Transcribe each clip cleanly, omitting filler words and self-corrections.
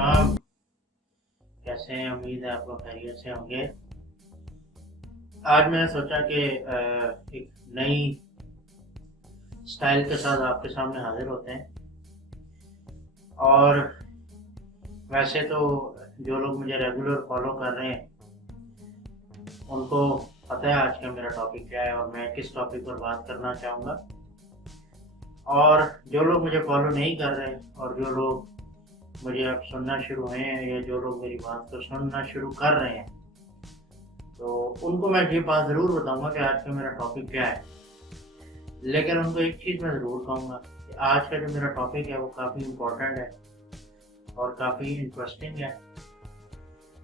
अस्सलाम। कैसे हैं? उम्मीद है आप लोग खैरियत से होंगे। आज मैंने सोचा कि एक नई स्टाइल के साथ आपके सामने हाजिर होते हैं। और वैसे तो जो लोग मुझे रेगुलर फॉलो कर रहे हैं उनको पता है आज का मेरा टॉपिक क्या है और मैं किस टॉपिक पर बात करना चाहूँगा। और जो लोग मुझे फॉलो नहीं कर रहे और जो लोग मुझे अब सुनना शुरू हुए हैं या जो लोग मेरी बात को सुनना शुरू कर रहे हैं तो उनको मैं ये बात ज़रूर बताऊंगा कि आज का मेरा टॉपिक क्या है। लेकिन उनको एक चीज़ मैं ज़रूर कहूँगा कि आज का जो मेरा टॉपिक है वो काफ़ी इम्पोर्टेंट है और काफ़ी इंटरेस्टिंग है,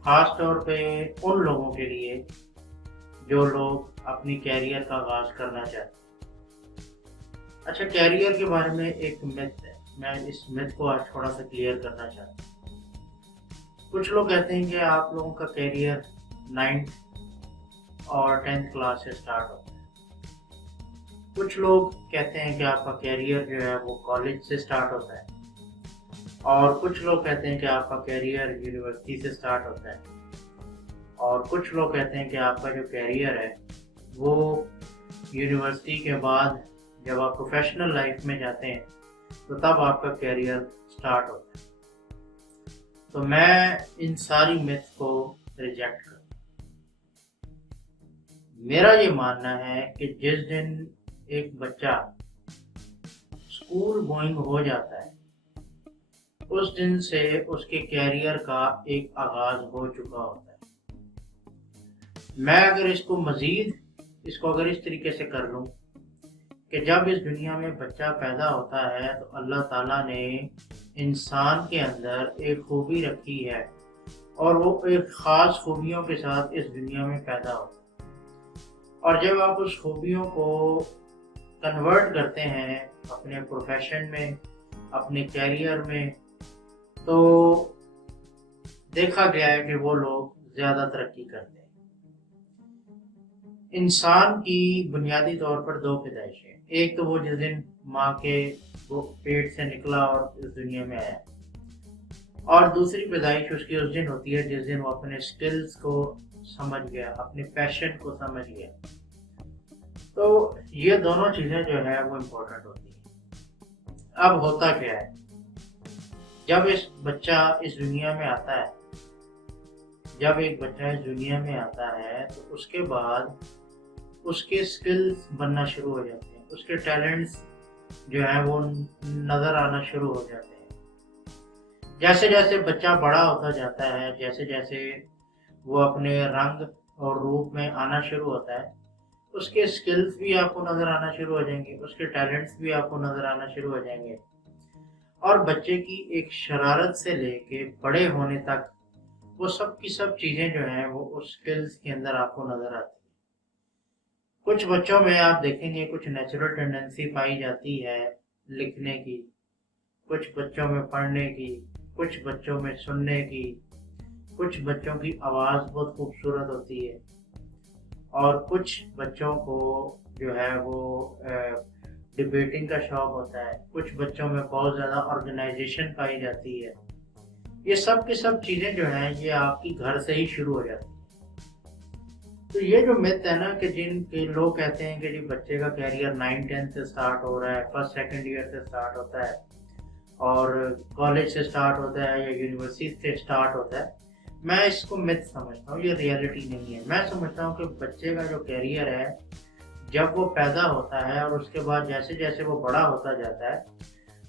ख़ास तौर पे उन लोगों के लिए जो लोग अपनी कैरियर का आगाज़ करना चाहते हैं। अच्छा, कैरियर के बारे में एक मिथ है, मैं इस मिथ को आज थोड़ा सा क्लियर करना चाहता हूँ। कुछ लोग कहते हैं कि आप लोगों का कैरियर 9th और 10th क्लास से स्टार्ट होता है। कुछ लोग कहते हैं कि आपका कैरियर जो है वो कॉलेज से स्टार्ट होता है और कुछ लोग कहते हैं कि आपका कैरियर यूनिवर्सिटी से स्टार्ट होता है और कुछ लोग कहते हैं कि आपका जो कैरियर है वो यूनिवर्सिटी के बाद जब आप प्रोफेशनल लाइफ में जाते हैं तो तब आपका कैरियर स्टार्ट होता है। तो मैं इन सारी मिथ्स को रिजेक्ट करता हूँ। मेरा ये मानना है कि जिस दिन एक बच्चा स्कूल गोइंग हो जाता है उस दिन से उसके कैरियर का एक आगाज हो चुका होता है। मैं अगर इसको अगर इस तरीके से कर लूँ कि जब इस दुनिया में बच्चा पैदा होता है तो अल्लाह ताला ने इंसान के अंदर एक खूबी रखी है और वो एक ख़ास खूबियों के साथ इस दुनिया में पैदा होता है। और जब आप उस खूबियों को कन्वर्ट करते हैं अपने प्रोफेशन में, अपने कैरियर में, तो देखा गया है कि वो लोग ज़्यादा तरक्की करते हैं। इंसान की बुनियादी तौर पर दो पैदाइशें, एक तो वो जिस दिन माँ के वो पेट से निकला और इस दुनिया में आया, और दूसरी पैदाइश उसकी उस दिन होती है जिस दिन वो अपने स्किल्स को समझ गया, अपने पैशन को समझ गया। तो ये दोनों चीज़ें जो है वो इम्पोर्टेंट होती हैं। अब होता क्या है, जब इस बच्चा इस दुनिया में आता है, जब एक बच्चा इस दुनिया में आता है तो उसके बाद उसके स्किल्स बनना शुरू हो जाते हैं, उसके टैलेंट्स जो हैं वो नज़र आना शुरू हो जाते हैं। जैसे जैसे बच्चा बड़ा होता जाता है, जैसे जैसे वो अपने रंग और रूप में आना शुरू होता है, उसके स्किल्स भी आपको नज़र आना शुरू हो जाएंगे, उसके टैलेंट्स भी आपको नज़र आना शुरू हो जाएंगे। और बच्चे की एक शरारत से लेके बड़े होने तक वो सब की सब चीज़ें जो हैं वो उस स्किल्स के अंदर आपको नज़र आती हैं। कुछ बच्चों में आप देखेंगे कुछ नेचुरल टेंडेंसी पाई जाती है लिखने की, कुछ बच्चों में पढ़ने की, कुछ बच्चों में सुनने की, कुछ बच्चों की आवाज़ बहुत खूबसूरत होती है और कुछ बच्चों को जो है वो डिबेटिंग का शौक होता है, कुछ बच्चों में बहुत ज़्यादा ऑर्गेनाइजेशन पाई जाती है। ये सब की सब चीज़ें जो हैं ये आपकी घर से ही शुरू हो जाती हैं। तो ये जो मिथ है ना कि जिनके लोग कहते हैं कि जी बच्चे का कैरियर 9th-10th से स्टार्ट हो रहा है, फर्स्ट सेकंड ईयर से स्टार्ट होता है और कॉलेज से स्टार्ट होता है या यूनिवर्सिटी से स्टार्ट होता है, मैं इसको मिथ समझता हूँ, ये रियलिटी नहीं है। मैं समझता हूँ कि बच्चे का जो कैरियर है जब वो पैदा होता है और उसके बाद जैसे जैसे वो बड़ा होता जाता है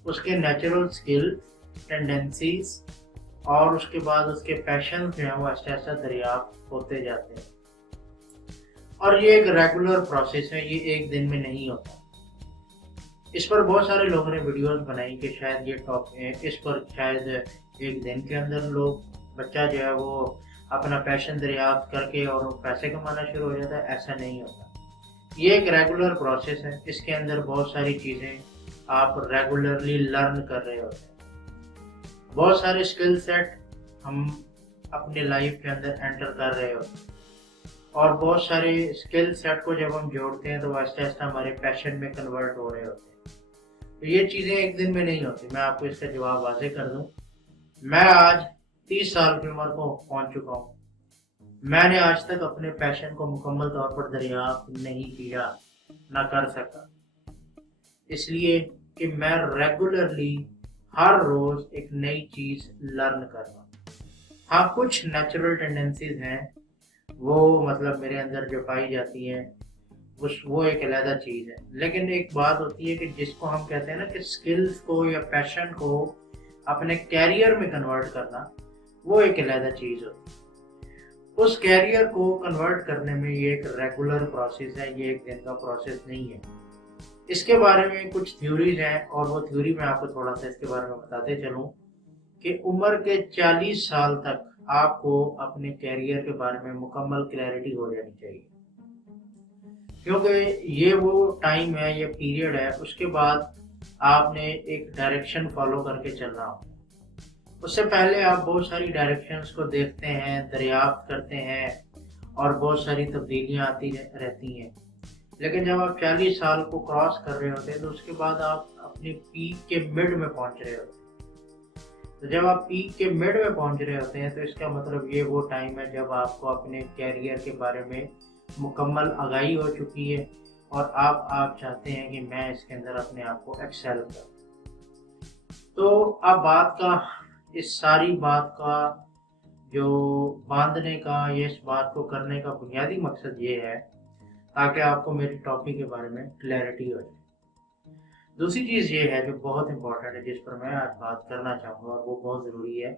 उसके नेचुरल स्किल, टेंडेंसीज और उसके बाद उसके पैशन जो हैं वो आहिस्ता आहिस्ता दरियाफ्त होते जाते हैं। और ये एक रेगुलर प्रोसेस है, ये एक दिन में नहीं होता। इस पर बहुत सारे लोगों ने वीडियोस बनाई कि शायद ये इस पर शायद एक दिन के अंदर बच्चा जो है वो अपना पैशन दरियाफ्त करके और वो पैसे कमाना शुरू हो जाता है। ऐसा नहीं होता, ये एक रेगुलर प्रोसेस है, इसके अंदर बहुत सारी चीज़ें आप रेगुलरली लर्न कर रहे होते हैं। बहुत सारे स्किल सेट हम अपने लाइफ के अंदर एंटर कर रहे होते हैं और बहुत सारे स्किल सेट को जब हम जोड़ते हैं तो आहिस्ता आहिस्ता हमारे पैशन में कन्वर्ट हो रहे होते हैं। तो ये चीज़ें एक दिन में नहीं होती। मैं आपको इसका जवाब वाज़े कर दूं, मैं आज 30 साल की उम्र को पहुंच चुका हूँ। मैंने आज तक अपने पैशन को मुकम्मल तौर पर दरियाफ्त नहीं किया, ना कर सका, इसलिए कि मैं रेगुलरली हर रोज एक नई चीज लर्न कर रहा हूँ। हाँ, कुछ नेचुरल टेंडेंसीज हैं, वो मतलब मेरे अंदर जो पाई जाती हैं, उस वो एक अलग चीज है। लेकिन एक बात होती है कि जिसको हम कहते हैं ना कि स्किल्स को या पैशन को अपने कैरियर में कन्वर्ट करना, वो एक अलग चीज होती है। उस कैरियर को कन्वर्ट करने में ये एक रेगुलर प्रोसेस है, ये एक दिन का प्रोसेस नहीं है। इसके बारे में कुछ थ्योरीज हैं और वो थ्योरी मैं आपको थोड़ा सा इसके बारे में बताते चलूं कि उम्र के 40 साल तक आपको अपने कैरियर के बारे में मुकम्मल क्लैरिटी हो जानी चाहिए, क्योंकि ये वो टाइम है, ये पीरियड है, उसके बाद आपने एक डायरेक्शन फॉलो करके चलना होता है। उससे पहले आप बहुत सारी डायरेक्शंस को देखते हैं, दरियाफ्त करते हैं और बहुत सारी तब्दीलियां आती रहती हैं। लेकिन जब आप 40 साल को क्रॉस कर रहे होते हैं तो उसके बाद आप अपनी पीक के मिड में पहुंच रहे होते हैं। तो जब आप पीक के मिड में पहुंच रहे होते हैं तो इसका मतलब ये वो टाइम है जब आपको अपने कैरियर के बारे में मुकम्मल आगाही हो चुकी है और आप चाहते हैं कि मैं इसके अंदर अपने आप को एक्सेल करूं। तो अब इस सारी बात का जो बांधने का, ये इस बात को करने का बुनियादी मकसद ये है ताकि आपको मेरी टॉपिक के बारे में क्लैरिटी हो जाए। दूसरी चीज़ ये है जो बहुत इम्पोर्टेंट है, जिस पर मैं आज बात करना चाहूँगा और वो बहुत ज़रूरी है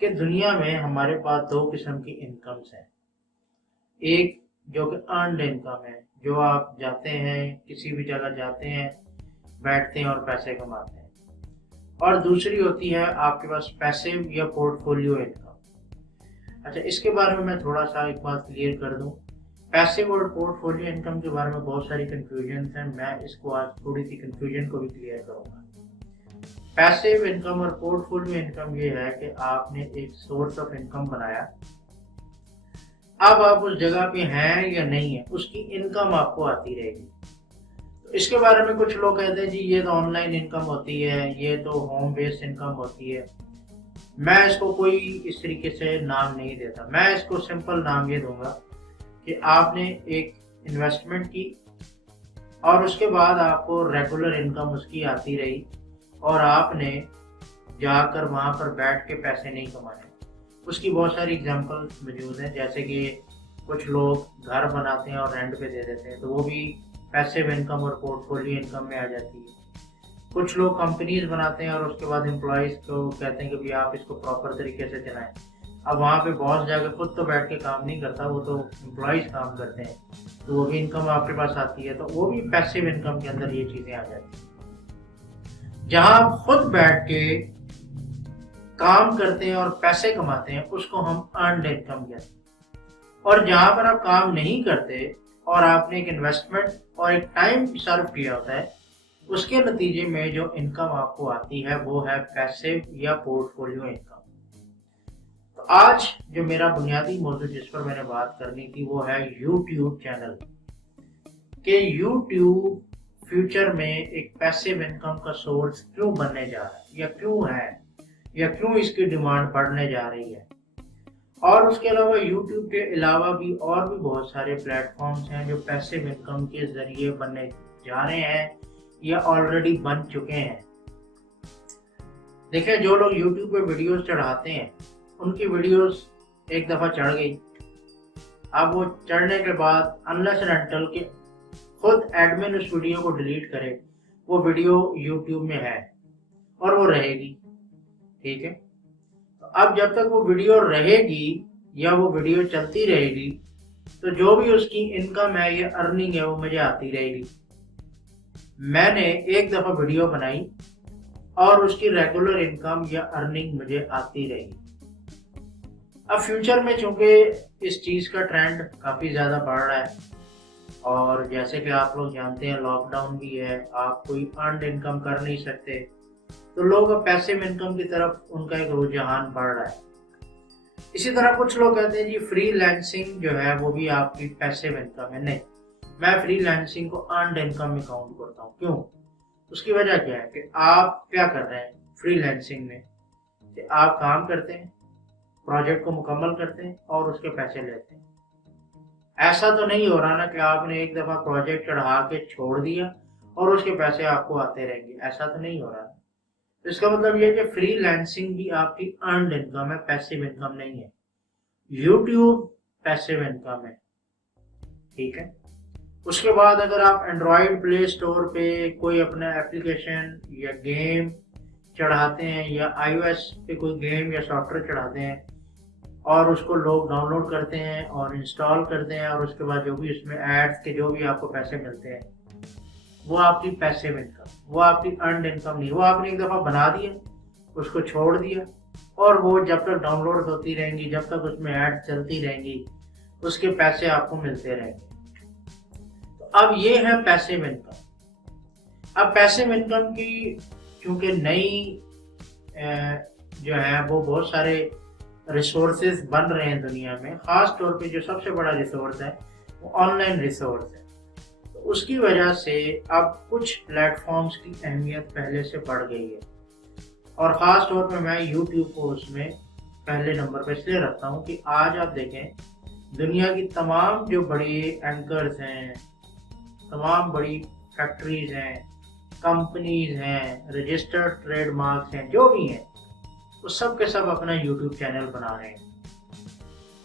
कि दुनिया में हमारे पास दो किस्म की इनकम्स हैं। एक जो कि अर्नड इनकम है, जो आप जाते हैं, किसी भी जगह जाते हैं, बैठते हैं और पैसे कमाते हैं, और दूसरी होती है आपके पास पैसिव या पोर्टफोलियो इनकम। अच्छा, इसके बारे में मैं थोड़ा सा एक बात क्लियर कर दूं। पैसिव और पोर्टफोलियो इनकम के बारे में बहुत सारी कंफ्यूजन है, मैं इसको आज थोड़ी सी कंफ्यूजन को भी क्लियर करूंगा। पैसिव इनकम और पोर्टफोलियो इनकम ये है कि आपने एक सोर्स ऑफ इनकम बनाया, अब आप उस जगह पे हैं या नहीं है, उसकी इनकम आपको आती रहेगी। तो इसके बारे में कुछ लोग कहते हैं जी ये तो ऑनलाइन इनकम होती है, ये तो होम बेस्ड इनकम होती है। मैं इसको कोई इस तरीके से नाम नहीं देता, मैं इसको सिंपल नाम ये दूंगा कि आपने एक इन्वेस्टमेंट की और उसके बाद आपको रेगुलर इनकम उसकी आती रही और आपने जाकर वहाँ पर बैठ के पैसे नहीं कमाने। उसकी बहुत सारी एग्जांपल्स मौजूद हैं, जैसे कि कुछ लोग घर बनाते हैं और रेंट पे दे देते हैं, तो वो भी पैसिव इनकम और पोर्टफोलियो इनकम में आ जाती है। कुछ लोग कंपनीज बनाते हैं और उसके बाद एम्प्लॉयज़ को कहते हैं कि भाई आप इसको प्रॉपर तरीके से चलाएं। अब वहाँ पे बॉस जाकर खुद तो बैठ के काम नहीं करता, वो तो एम्प्लॉयज़ काम करते हैं, तो वो भी इनकम आपके पास आती है, तो वो भी पैसिव इनकम के अंदर ये चीज़ें आ जाती हैं। जहाँ आप खुद बैठ के काम करते हैं और पैसे कमाते हैं, उसको हम अर्नड इनकम कहते हैं। और जहाँ पर आप काम नहीं करते और आपने एक इन्वेस्टमेंट और एक टाइम सर्व किया होता है, उसके नतीजे में जो इनकम आपको आती है वो है पैसिव या पोर्टफोलियो इनकम। तो आज जो मेरा बुनियादी मौजूद जिस पर मैंने बात करनी थी वो है यूट्यूब चैनल, कि यूट्यूब फ्यूचर में एक पैसिव इनकम का सोर्स क्यों बनने जा रहा है, या क्यों इसकी डिमांड बढ़ने जा रही है। और उसके अलावा यूट्यूब के अलावा भी और भी बहुत सारे प्लेटफॉर्म्स हैं जो पैसिव इनकम के जरिए बनने जा रहे हैं या ऑलरेडी बन चुके हैं। देखिए, जो लोग यूट्यूब पे वीडियोस चढ़ाते हैं उनकी वीडियोस एक दफ़ा चढ़ गई, अब वो चढ़ने के बाद अनलेस एंड अनटिल के खुद एडमिन उस वीडियो को डिलीट करे, वो वीडियो यूट्यूब में है और वो रहेगी। ठीक है, तो अब जब तक वो वीडियो रहेगी या वो वीडियो चलती रहेगी, तो जो भी उसकी इनकम है या अर्निंग है वो मुझे आती रहेगी। मैंने एक दफ़ा वीडियो बनाई और उसकी रेगुलर इनकम या अर्निंग मुझे आती रहेगी। अब फ्यूचर में चूंकि इस चीज़ का ट्रेंड काफ़ी ज़्यादा बढ़ रहा है और जैसे कि आप लोग जानते हैं लॉकडाउन भी है, आप कोई अर्नड इनकम कर नहीं सकते, तो लोग अब पैसिव इनकम की तरफ उनका एक रुझान बढ़ रहा है। इसी तरह कुछ लोग कहते हैं जी फ्रीलांसिंग जो है वो भी आपकी पैसिव इनकम है। नहीं, मैं फ्रीलांसिंग को अर्नड इनकम में काउंट करता हूँ। क्यों? उसकी वजह क्या है कि आप क्या कर रहे हैं फ्रीलांसिंग में, कि आप काम करते हैं, प्रोजेक्ट को मुकम्मल करते हैं और उसके पैसे लेते हैं। ऐसा तो नहीं हो रहा ना कि आपने एक दफ़ा प्रोजेक्ट चढ़ा के छोड़ दिया और उसके पैसे आपको आते रहेंगे, ऐसा तो नहीं हो रहा। तो इसका मतलब ये कि फ्रीलांसिंग भी आपकी अर्नड इनकम है, पैसिव इनकम नहीं है। यूट्यूब पैसिव इनकम है, ठीक है। उसके बाद अगर आप एंड्रॉयड प्ले स्टोर पे कोई अपना एप्लीकेशन या गेम चढ़ाते हैं या iOS पे कोई गेम या सॉफ्टवेयर चढ़ाते हैं और उसको लोग डाउनलोड करते हैं और इंस्टॉल करते हैं और उसके बाद जो भी उसमें एड्स के जो भी आपको पैसे मिलते हैं वो आपकी पैसिव इनकम, वो आपकी अर्नड इनकम नहीं। वो आपने एक दफ़ा बना दिया, उसको छोड़ दिया और वो जब तक डाउनलोड होती रहेंगी, जब तक उसमें एड्स चलती रहेंगी, उसके पैसे आपको मिलते रहेंगे। तो अब ये है पैसिव इनकम। अब पैसिव इनकम की क्योंकि नई जो है वो बहुत सारे रिसोर्सेज बन रहे हैं दुनिया में, ख़ास तौर पे जो सबसे बड़ा रिसोर्स है वो ऑनलाइन रिसोर्स है। तो उसकी वजह से अब कुछ प्लेटफॉर्म्स की अहमियत पहले से बढ़ गई है और ख़ास तौर पे मैं यूट्यूब को उसमें पहले नंबर पे इसलिए रखता हूँ कि आज आप देखें दुनिया की तमाम जो बड़ी एंकर्स हैं, तमाम बड़ी फैक्ट्रीज हैं, कंपनीज हैं, रजिस्टर्ड ट्रेडमार्क्स हैं, जो भी हैं, वो सब के सब अपना यूट्यूब चैनल बना रहे हैं।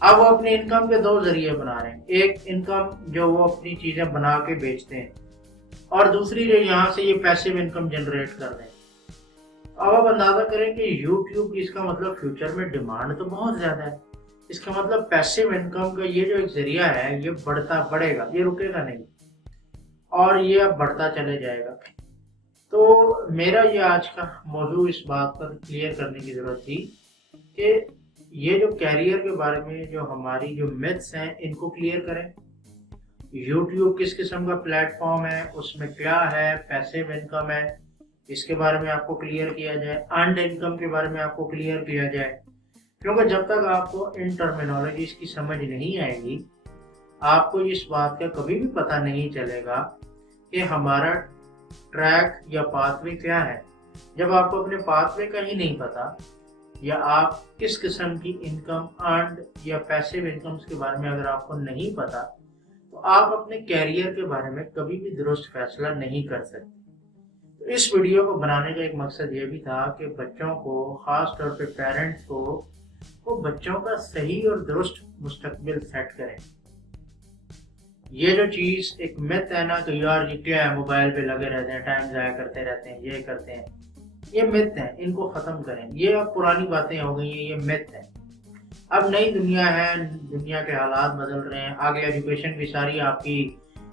अब वो अपनी इनकम के दो जरिए बना रहे हैं। एक इनकम जो वो अपनी चीजें बना के बेचते हैं और दूसरी जो यहाँ से ये पैसिव इनकम जनरेट कर रहे हैं। अब आप अंदाजा करें कि यूट्यूब की इसका मतलब फ्यूचर में डिमांड तो बहुत ज्यादा है। इसका मतलब पैसिव इनकम का ये जो एक जरिया है ये बढ़ेगा, ये रुकेगा नहीं और ये अब बढ़ता चले जाएगा। तो मेरा ये आज का मौजू इस बात पर क्लियर करने की ज़रूरत थी कि ये जो कैरियर के बारे में जो हमारी जो मिथ्स हैं इनको क्लियर करें। यूट्यूब किस किस्म का प्लेटफॉर्म है, उसमें क्या है, पैसिव इनकम है, इसके बारे में आपको क्लियर किया जाए। अर्नड इनकम के बारे में आपको क्लियर किया जाए, क्योंकि जब तक आपको इन टर्मिनोलॉजीज की समझ नहीं आएगी आपको इस बात का कभी भी पता नहीं चलेगा कि हमारा ट्रैक या पाथवे क्या है। जब आपको अपने पाथवे का ही नहीं पता या आप किस किस्म की इनकम अर्नड या पैसिव इनकम्स के बारे में अगर आपको नहीं पता तो आप अपने कैरियर के बारे में कभी भी दुरुस्त फैसला नहीं कर सकते। तो इस वीडियो को बनाने का एक मकसद ये भी था कि बच्चों को, ख़ास तौर पे पेरेंट्स को, वो बच्चों का सही और दुरुस्त मुस्तकबिल सेट करें। ये जो चीज़ एक मिथ है ना कि यार ये क्या है, मोबाइल पे लगे रहते हैं, टाइम ज़ाया करते रहते हैं, ये करते हैं, ये मिथ है, इनको ख़त्म करें। ये अब पुरानी बातें हो गई हैं, ये मिथ है। अब नई दुनिया है, दुनिया के हालात बदल रहे हैं, आगे एजुकेशन भी सारी आपकी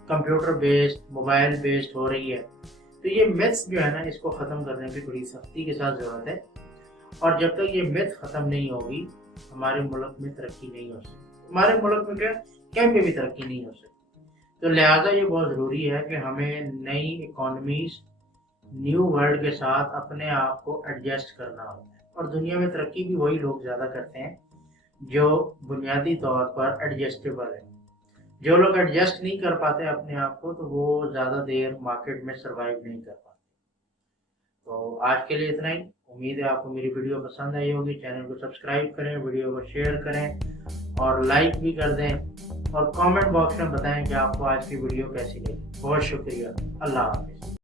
कंप्यूटर बेस्ड, मोबाइल बेस्ड हो रही है। तो ये मिथ्स जो है ना इसको ख़त्म करने की बड़ी सख्ती के साथ ज़रूरत है और जब तक ये मिथ ख़त्म नहीं होगी हमारे मुल्क में तरक्की नहीं हो सकती। हमारे मुल्क में क्या कहीं पे भी तरक्की नहीं हो सकती। तो लिहाजा ये बहुत ज़रूरी है कि हमें नई इकोनॉमीज, न्यू वर्ल्ड के साथ अपने आप को एडजस्ट करना होता है और दुनिया में तरक्की भी वही लोग ज़्यादा करते हैं जो बुनियादी तौर पर एडजस्टेबल है। जो लोग एडजस्ट नहीं कर पाते अपने आप को तो वो ज़्यादा देर मार्केट में सरवाइव नहीं कर पाते। तो आज के लिए इतना ही। उम्मीद है आपको मेरी वीडियो पसंद आई होगी। चैनल को सब्सक्राइब करें, वीडियो को शेयर करें और लाइक भी कर दें और कमेंट बॉक्स में बताएं कि आपको आज की वीडियो कैसी लगी। बहुत शुक्रिया। अल्लाह हाफ़िज़।